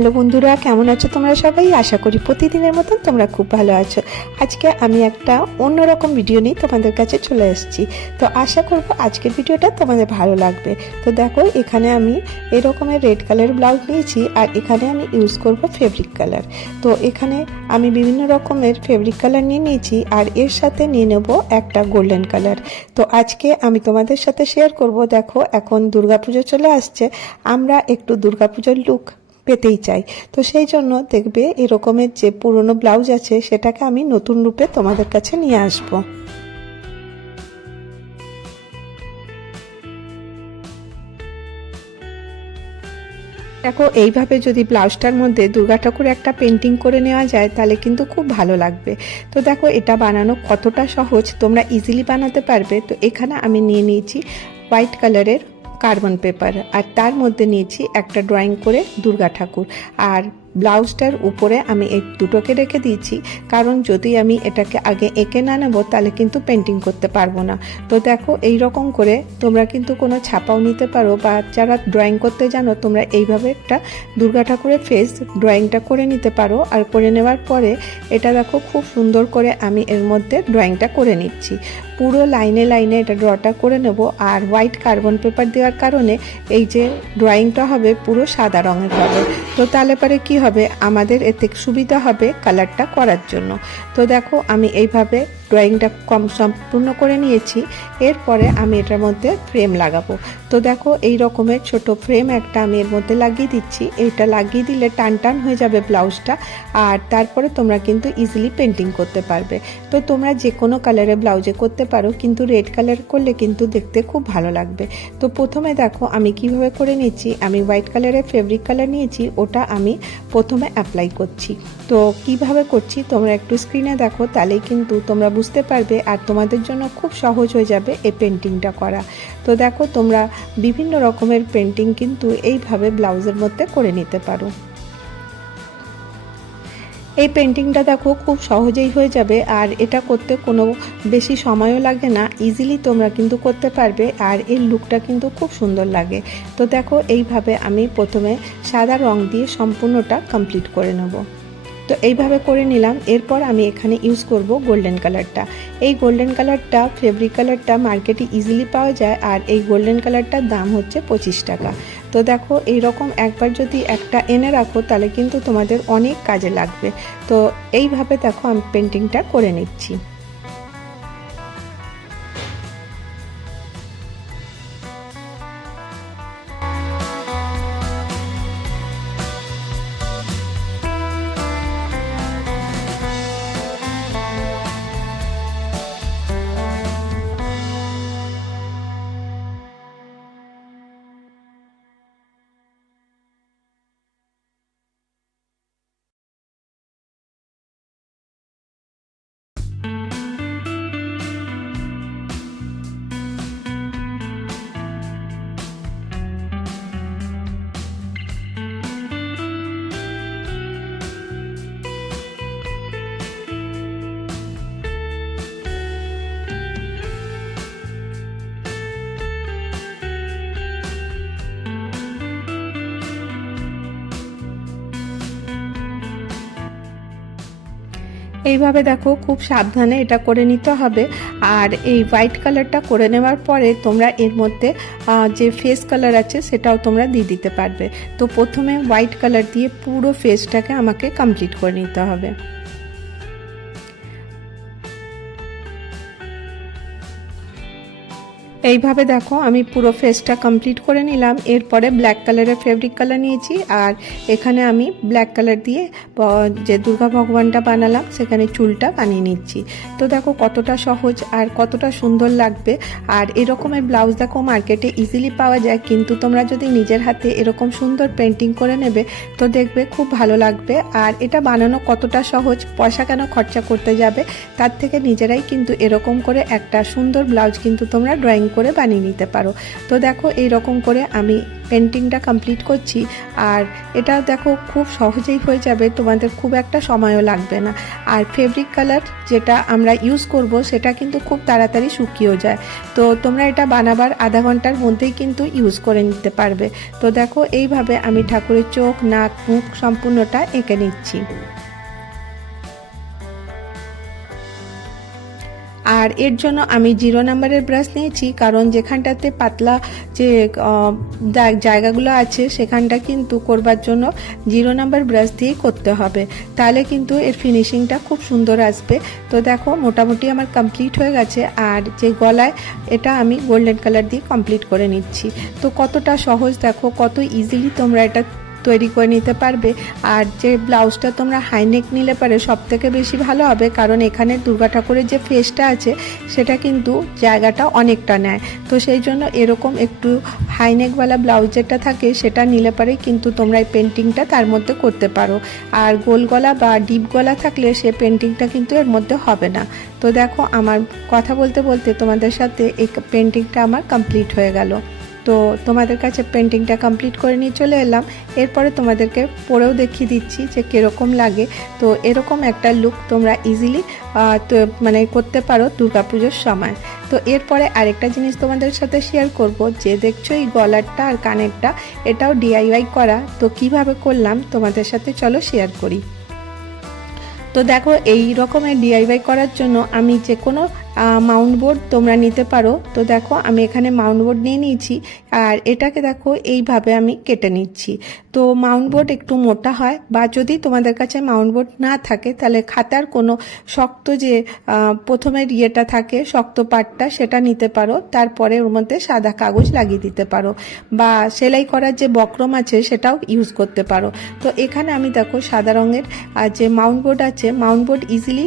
Hello বন্ধুরা, কেমন আছো তোমরা সবাই? আশা করি প্রতিদিনের মতন তোমরা খুব ভালো আছো। আজকে আমি একটা অন্যরকম ভিডিও নিয়ে তোমাদের কাছে চলে এসেছি। তো আশা করবো আজকের ভিডিওটা তোমাদের ভালো লাগবে। তো দেখো, এখানে আমি এরকমের রেড কালার ব্লাউজ নিয়েছি আর এখানে আমি ইউজ করব ফেব্রিক কালার। তো এখানে আমি বিভিন্ন রকমের ফেব্রিক কালার নিয়ে নিয়েছি আর এর সাথে নিয়ে নেব একটা গোল্ডেন কালার। তো আজকে আমি তোমাদের সাথে শেয়ার করব। দেখো, এখন দুর্গাপুজো চলে আসছে, আমরা একটু দুর্গাপুজোর লুক পেতেই চাই। তো সেই জন্য দেখবে এরকমের যে পুরনো ব্লাউজ আছে সেটাকে আমি নতুন রূপে তোমাদের কাছে নিয়ে আসব। দেখো, এইভাবে যদি ব্লাউজটার মধ্যে দুর্গা ঠাকুর একটা পেন্টিং করে নেওয়া যায় তাহলে কিন্তু খুব ভালো লাগবে। তো দেখো, এটা বানানো কতটা সহজ, তোমরা ইজিলি বানাতে পারবে। তো এখানে আমি নিয়ে নিয়েছি হোয়াইট কালারের কার্বন পেপার আর তার মধ্যে নিয়েছি একটা ড্রয়িং করে দুর্গা ঠাকুর। আর ব্লাউজটার উপরে আমি এই দুটোকে রেখে দিয়েছি, কারণ যদি আমি এটাকে আগে এঁকে না নেব তাহলে কিন্তু পেন্টিং করতে পারবো না। তো দেখো, এই রকম করে তোমরা কিন্তু কোনো ছাপাও নিতে পারো, বা যারা ড্রয়িং করতে জানো তোমরা এইভাবে একটা দুর্গা ঠাকুরের ফেস ড্রয়িংটা করে নিতে পারো। আর করে নেওয়ার পরে এটা দেখো, খুব সুন্দর করে আমি এর মধ্যে ড্রয়িংটা করে নিচ্ছি। পুরো লাইনে লাইনে এটা ড্রটা করে নেব। আর হোয়াইট কার্বন পেপার দেওয়ার কারণে এই যে ড্রয়িংটা হবে পুরো সাদা রঙের হবে। তো তাহলে পরে কি হবে, আমাদের এতে সুবিধা হবে কালারটা করার জন্য। তো দেখো, আমি এইভাবে ড্রয়িংটা সম্পূর্ণ করে নিয়েছি। এরপরে আমি এটার মধ্যে ফ্রেম লাগাবো। তো দেখো, এই রকমের ছোট ফ্রেম একটা আমি এর মধ্যে লাগিয়ে দিচ্ছি। এইটা লাগিয়ে দিলে টান টান হয়ে যাবে ব্লাউজটা, আর তারপরে তোমরা কিন্তু ইজিলি পেন্টিং করতে পারবে। তো তোমরা যে কোনো কালারের ব্লাউজে করতে পারো, কিন্তু রেড কালার করলে কিন্তু দেখতে খুব ভালো লাগবে। তো প্রথমে দেখো আমি কিভাবে করে নিচ্ছি। আমি হোয়াইট কালারের ফেব্রিক কালার নিয়েছি, ওটা আমি প্রথমে অ্যাপ্লাই করছি। তো কিভাবে করছি তোমরা একটু স্ক্রিনে দেখো, তাহলেই কিন্তু তোমরা বুঝতে পারবে আর তোমাদের জন্য খুব সহজ হয়ে যাবে এই পেন্টিংটা করা। তো দেখো, তোমরা বিভিন্ন রকমের পেন্টিং কিন্তু এইভাবে ব্লাউজের মধ্যে করে নিতে পারো। এই পেন্টিংটা দেখো খুব সহজেই হয়ে যাবে, আর এটা করতে কোনো বেশি সময়ও লাগে না, ইজিলি তোমরা কিন্তু করতে পারবে। আর এর লুকটা কিন্তু খুব সুন্দর লাগে। তো দেখো, এইভাবে আমি প্রথমে সাদা রং দিয়ে সম্পূর্ণটা কমপ্লিট করে নেব। তো এইভাবে করে নিলাম। এরপর আমি এখানে ইউজ করব গোল্ডেন কালারটা। এই গোল্ডেন কালারটা ফেব্রিক কালারটা মার্কেটে ইজিলি পাওয়া যায়, আর এই গোল্ডেন কালারটার দাম হচ্ছে 25 টাকা। তো দেখো, এই রকম একবার যদি একটা এনে রাখো তাহলে কিন্তু তোমাদের অনেক কাজে লাগবে। তো এইভাবে দেখো আমি পেন্টিংটা করে নিচ্ছি। এইভাবে দেখো, খুব সাবধানে এটা করে নিতে হবে। আর এই হোয়াইট কালারটা করে নেওয়ার পরে তোমরা এর মধ্যে যে ফেস কালার আছে সেটাও তোমরা দিয়ে দিতে পারবে। তো প্রথমে হোয়াইট কালার দিয়ে পুরো ফেসটাকে আমাকে কমপ্লিট করে নিতে হবে। এইভাবে দেখো, আমি পুরো ফেসটা কমপ্লিট করে নিলাম। এরপরে ব্ল্যাক কালারের ফেব্রিক কালার নিয়েছি, আর এখানে আমি ব্ল্যাক কালার দিয়ে যে দুর্গা ভগবানটা বানালাম সেখানে চুলটা বানিয়ে নিচ্ছি। তো দেখো কতটা সহজ আর কতটা সুন্দর লাগবে। আর এরকমের ব্লাউজ দেখো মার্কেটে ইজিলি পাওয়া যায়, কিন্তু তোমরা যদি নিজের হাতে এরকম সুন্দর পেন্টিং করে নেবে তো দেখবে খুব ভালো লাগবে। আর এটা বানানো কতটা সহজ, পয়সা কেন খরচা করতে যাবে, তার থেকে নিজেরাই কিন্তু এরকম করে একটা সুন্দর ব্লাউজ কিন্তু তোমরা ড্রয়িং করে বানিয়ে নিতে পারো। তো দেখো এই রকম করে আমি পেন্টিংটা কমপ্লিট করছি, আর এটা দেখো খুব সহজেই হয়ে যাবে, তোমাদের খুব একটা সময়ও লাগবে না। আর ফেব্রিক কালার যেটা আমরা ইউজ করব সেটা কিন্তু খুব তাড়াতাড়ি শুকিয়েও যায়, তো তোমরা এটা বানাবার আধা ঘন্টার মধ্যেই কিন্তু ইউজ করে নিতে পারবে। তো দেখো এইভাবে আমি ঠাকুরের চোখ, নাক, মুখ সম্পূর্ণটা এঁকে নিচ্ছি। আর এর জন্য আমি 0 নাম্বারের ব্রাশ নিয়েছি, কারণ যেখানটাতে পাতলা যে জায়গাগুলো আছে সেখানটা কিন্তু করবার জন্য 0 নাম্বার ব্রাশ দিয়েই করতে হবে, তাহলে কিন্তু এর ফিনিশিংটা খুব সুন্দর আসবে। তো দেখো মোটামুটি আমার কমপ্লিট হয়ে গেছে, আর যে গলায় এটা আমি গোল্ডেন কালার দিয়ে কমপ্লিট করে নিচ্ছি। তো কতটা সহজ দেখো, কত ইজিলি তোমরা এটা তৈরি করে নিতে পারবে। আর যে ব্লাউজটা তোমরা হাইনেক নিলে পারে সব থেকে বেশি ভালো হবে, কারণ এখানে দুর্গা ঠাকুরের যে ফেসটা আছে সেটা কিন্তু জায়গাটা অনেকটা নেয়, তো সেই জন্য এরকম একটু হাইনেকওয়ালা ব্লাউজ যেটা থাকে সেটা নিলে পারে কিন্তু তোমরা এই পেন্টিংটা তার মধ্যে করতে পারো। আর গোল গলা বা ডিপ গলা থাকলে সে পেন্টিংটা কিন্তু এর মধ্যে হবে না। তো দেখো আমার কথা বলতে বলতে তোমাদের সাথে এই পেন্টিংটা আমার কমপ্লিট হয়ে গেল। তো তোমাদের কাছে পেন্টিংটা কমপ্লিট করে নিয়ে চলে এলাম। এরপরে তোমাদেরকে পরেও দেখিয়ে দিচ্ছি যে কীরকম লাগে। তো এরকম একটা লুক তোমরা ইজিলি মানে করতে পারো দুর্গাপুজোর সময়। তো এরপরে আরেকটা জিনিস তোমাদের সাথে শেয়ার করব, যে দেখছো এই গলারটা আর কানেরটা, এটাও DIY করা। তো কিভাবে করলাম তোমাদের সাথে চলো শেয়ার করি। তো দেখো এই রকমের DIY করার জন্য আমি যে কোনো মাউন্ট বোর্ড তোমরা নিতে পারো। তো দেখো আমি এখানে মাউন্ট বোর্ড নিয়ে নিয়েছি, আর এটাকে দেখো এইভাবে আমি কেটে নিচ্ছি। তো মাউন্ট বোর্ড একটু মোটা হয়, বা যদি তোমাদের কাছে মাউন্ট বোর্ড না থাকে তাহলে খাতার কোনো শক্ত যে প্রথমের ইয়েটা থাকে, শক্ত পাটটা, সেটা নিতে পারো। তারপরে ওর মধ্যে সাদা কাগজ লাগিয়ে দিতে পারো, বা সেলাই করার যে বক্রম আছে সেটাও ইউজ করতে পারো। তো এখানে আমি দেখো সাদা রঙের যে মাউন্ট বোর্ড আছে, মাউন্ট বোর্ড ইজিলি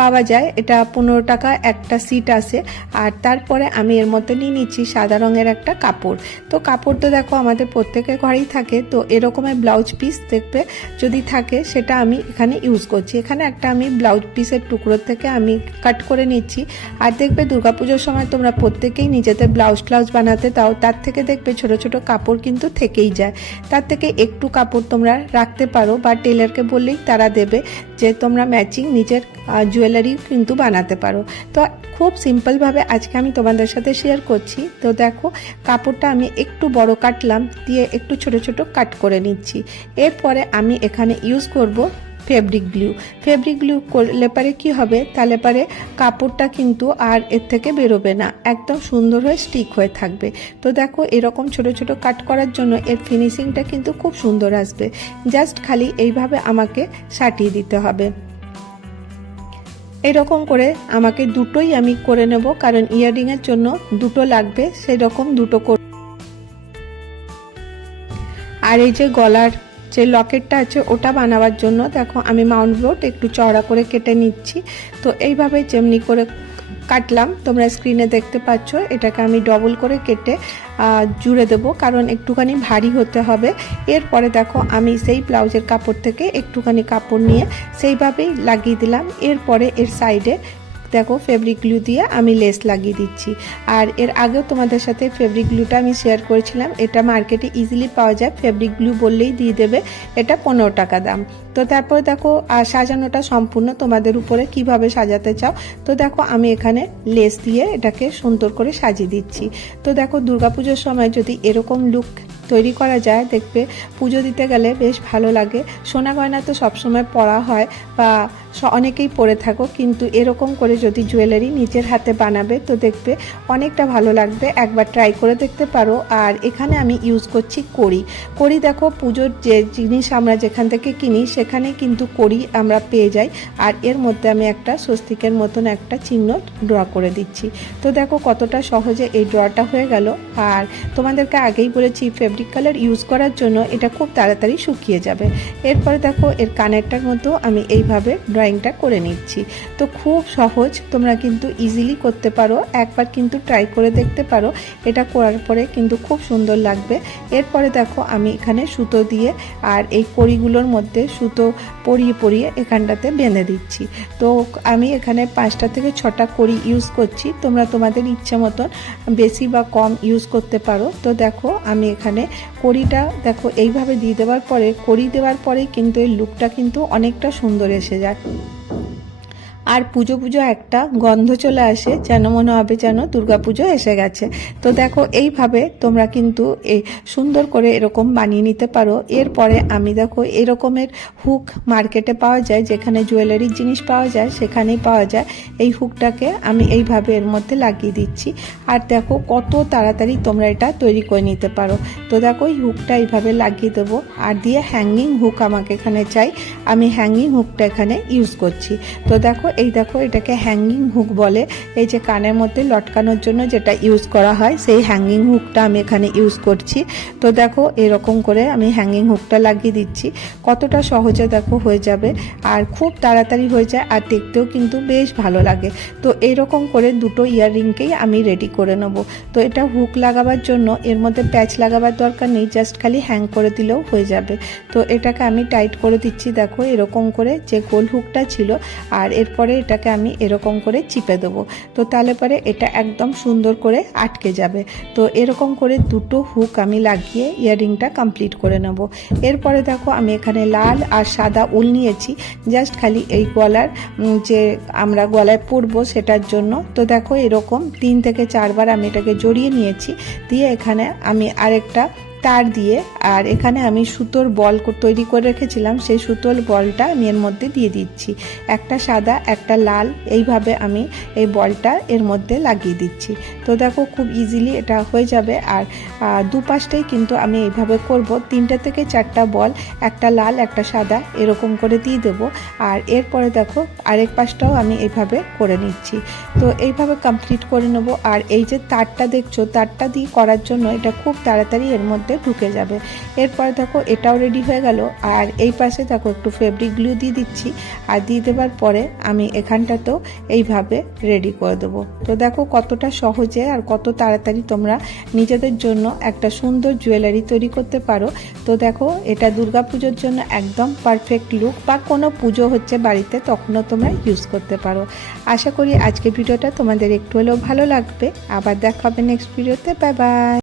পাওয়া যায়, এটা 15 টাকা একটা সিট আছে। আর তারপরে আমি এর মধ্যে নিয়ে নিচ্ছি সাদা রঙের একটা কাপড়। তো কাপড় তো দেখো আমাদের প্রত্যেকের ঘরেই থাকে, তো এরকমের ব্লাউজ পিস দেখবে যদি থাকে সেটা আমি এখানে ইউজ করছি। এখানে একটা আমি ব্লাউজ পিসের টুকরো থেকে আমি কাট করে নিচ্ছি। আর দেখবে দুর্গাপুজোর সময় তোমরা প্রত্যেকেই নিজেদের ব্লাউজ বানাতে দাও, তার থেকে দেখবে ছোট ছোট কাপড় কিন্তু থেকেই যায়। তার থেকে একটু কাপড় তোমরা রাখতে পারো, বা টেলারকে বললেই তারা দেবে, যে তোমরা ম্যাচিং নিজের জুয়েলারি কিন্তু বানাতে পারো। তো খুব সিম্পলভাবে আজকে আমি তোমাদের সাথে শেয়ার করছি। তো দেখো কাপড়টা আমি একটু বড় কাটলাম, দিয়ে একটু ছোট ছোট কাট করে নিচ্ছি। এরপরে আমি এখানে ইউজ করব ফেব্রিক গ্লু। ফেব্রিক গ্লু করলে পারে কি হবে, তাহলে পারে কাপড়টা কিন্তু আর এর থেকে বেরোবে না, একদম সুন্দর হয়ে স্টিক হয়ে থাকবে। তো দেখো এরকম ছোট ছোট কাট করার জন্য এর ফিনিশিংটা কিন্তু খুব সুন্দর আসবে। জাস্ট খালি এইভাবে আমাকে সাটিয়ে দিতে হবে। এরকম করে আমাকে দুটোই আমি করে নেব, কারণ ইয়াররিংয়ের জন্য দুটো লাগবে, সেই রকম দুটো করে। আর এই যে গলার যে লকেটটা আছে ওটা বানাবার জন্য দেখো আমি মাউন্ট বোর্ড একটু চওড়া করে কেটে নিচ্ছি। তো এইভাবে যেমনি করে কাটলাম তোমরা স্ক্রিনে দেখতে পাচ্ছ, এটাকে আমি ডবল করে কেটে জুড়ে দেবো, কারণ একটুখানি ভারী হতে হবে। এরপরে দেখো আমি সেই ব্লাউজের কাপড় থেকে একটুখানি কাপড় নিয়ে সেইভাবেই লাগিয়ে দিলাম। এরপরে এর সাইডে দেখো ফেব্রিক গ্লু দিয়ে আমি লেস লাগিয়ে দিচ্ছি। আর এর আগেও তোমাদের সাথে ফেব্রিক গ্লুটা আমি শেয়ার করেছিলাম, এটা মার্কেটে ইজিলি পাওয়া যায়, ফেব্রিক গ্লু বললেই দিয়ে দেবে, এটা 15 টাকা দাম। তো তারপরে দেখো সাজানোটা সম্পূর্ণ তোমাদের উপরে কিভাবে সাজাতে চাও। তো দেখো আমি এখানে লেস দিয়ে এটাকে সুন্দর করে সাজিয়ে দিচ্ছি। তো দেখো দুর্গাপুজোর সময় যদি এরকম লুক তৈরি করা যায়, দেখবে পুজো দিতে গেলে বেশ ভালো লাগে। সোনা গয়না তো সবসময় পরা হয় বা অনেকেই পরে থাকো, কিন্তু এরকম করে যদি জুয়েলারি নিজের হাতে বানাবে তো দেখবে অনেকটা ভালো লাগবে। একবার ট্রাই করে দেখতে পারো। আর এখানে আমি ইউজ করছি কড়ি। দেখো পুজোর যে জিনিস আমরা যেখান থেকে কিনি সেখানে কিন্তু কড়ি আমরা পেয়ে যাই। আর এর মধ্যে আমি একটা স্বস্তিকের মতন একটা চিহ্ন ড্র করে দিচ্ছি। তো দেখো কতটা সহজে এই ড্রটা হয়ে গেল। আর তোমাদেরকে আগেই বলেছি ফেব্রিক ফেব্রিক কালার ইউজ করার জন্য এটা খুব তাড়াতাড়ি শুকিয়ে যাবে। এরপরে দেখো এর কানেরটার মধ্যেও আমি এইভাবে ড্রয়িংটা করে নিচ্ছি। তো খুব সহজ, তোমরা কিন্তু ইজিলি করতে পারো, একবার কিন্তু ট্রাই করে দেখতে পারো। এটা করার পরে কিন্তু খুব সুন্দর লাগবে। এরপরে দেখো আমি এখানে সুতো দিয়ে আর এই কড়িগুলোর মধ্যে সুতো পরিয়ে পরিয়ে এখানটাতে বেঁধে দিচ্ছি। তো আমি এখানে 5টা থেকে 6টা কড়ি ইউজ করছি, তোমরা তোমাদের ইচ্ছা মতন বেশি বা কম ইউজ করতে পারো। তো দেখো আমি এখানে কড়িটা দেখো এইভাবে দিয়ে দেওয়ার পরে, কড়ি দেওয়ার পরে কিন্তু এই লুকটা কিন্তু অনেকটা সুন্দর এসে যায় আর পুজো পুজো একটা গন্ধ চলে আসে, যেন মনে হবে যেন দুর্গাপুজো এসে গেছে। তো দেখো এইভাবে তোমরা কিন্তু এই সুন্দর করে এরকম বানিয়ে নিতে পারো। এরপরে আমি দেখো এরকমের হুক মার্কেটে পাওয়া যায়, যেখানে জুয়েলারির জিনিস পাওয়া যায় সেখানেই পাওয়া যায়। এই হুকটাকে আমি এইভাবে এর মধ্যে লাগিয়ে দিচ্ছি আর দেখো কত তাড়াতাড়ি তোমরা এটা তৈরি করে নিতে পারো। তো দেখো এই হুকটা এইভাবে লাগিয়ে দেবো আর দিয়ে হ্যাঙ্গিং হুক আমাকে এখানে চাই, আমি হ্যাঙ্গিং হুকটা এখানে ইউজ করছি। তো দেখো এটাকে হ্যাঙ্গিং হুক বলে। এই যে কানের মধ্যে লটকানোর জন্য যেটা ইউজ করা হয় সেই হ্যাঙ্গিং হুকটা আমি এখানে ইউজ করছি। তো দেখো এরকম করে আমি হ্যাঙ্গিং হুকটা লাগিয়ে দিচ্ছি। কতটা সহজে দেখো হয়ে যাবে আর খুব তাড়াতাড়ি হয়ে যায় আর দেখতেও কিন্তু বেশ ভালো লাগে। তো এরকম করে দুটো ইয়াররিংকেই আমি রেডি করে নেব। তো এটা হুক লাগাবার জন্য এর মধ্যে প্যাচ লাগাবার দরকার নেই, জাস্ট খালি হ্যাং করে দিলেও হয়ে যাবে। তো এটাকে আমি টাইট করে দিচ্ছি দেখো এরকম করে, যে গোল হুকটা ছিল, আর এরপরে এটাকে আমি এরকম করে চিপে দেবো। তো তাহলে পরে এটা একদম সুন্দর করে আটকে যাবে। তো এরকম করে দুটো হুক আমি লাগিয়ে ইয়াররিংটা কমপ্লিট করে নেব। এরপরে দেখো আমি এখানে লাল আর সাদা উল নিয়েছি, জাস্ট খালি এই গলার যে আমরা গলায় পরবো সেটার জন্য। তো দেখো এরকম 3 থেকে 4 বার আমি এটাকে জড়িয়ে নিয়েছি, দিয়ে এখানে আমি আরেকটা তার দিয়ে আর এখানে আমি সুতোর বল তৈরি করে রেখেছিলাম, সেই সুতোর বলটা আমি এর মধ্যে দিয়ে দিচ্ছি। একটা সাদা একটা লাল, এইভাবে আমি এই বলটা এর মধ্যে লাগিয়ে দিচ্ছি। তো দেখো খুব ইজিলি এটা হয়ে যাবে। আর দুপাশটাই কিন্তু আমি এইভাবে করব, 3টে থেকে 4টা বল, একটা লাল একটা সাদা এরকম করে দিয়ে দেবো। আর এরপরে দেখো আরেক পাশটাও আমি এইভাবে করে নিচ্ছি। তো এইভাবে কমপ্লিট করে নেব। আর এই যে তারটা দেখছো, তারটা দিয়ে করার জন্য এটা খুব তাড়াতাড়ি এর মধ্যে ঢুকে যাবে। এরপর দেখো এটাও রেডি হয়ে গেল। আর এই পাশে দেখো একটু ফেব্রিক গ্লু দিয়ে দিচ্ছি, আর দিয়ে দেওয়ার পরে আমি এখানটাতেও এইভাবে রেডি করে দেবো। তো দেখো কতটা সহজে আর কত তাড়াতাড়ি তোমরা নিজেদের জন্য একটা সুন্দর জুয়েলারি তৈরি করতে পারো। তো দেখো এটা দুর্গাপুজোর জন্য একদম পারফেক্ট লুক, বা কোনো পুজো হচ্ছে বাড়িতে তখনও তোমরা ইউজ করতে পারো। আশা করি আজকের ভিডিওটা তোমাদের একটু হলেও ভালো লাগবে। আবার দেখা হবে নেক্সট ভিডিওতে। Bye bye.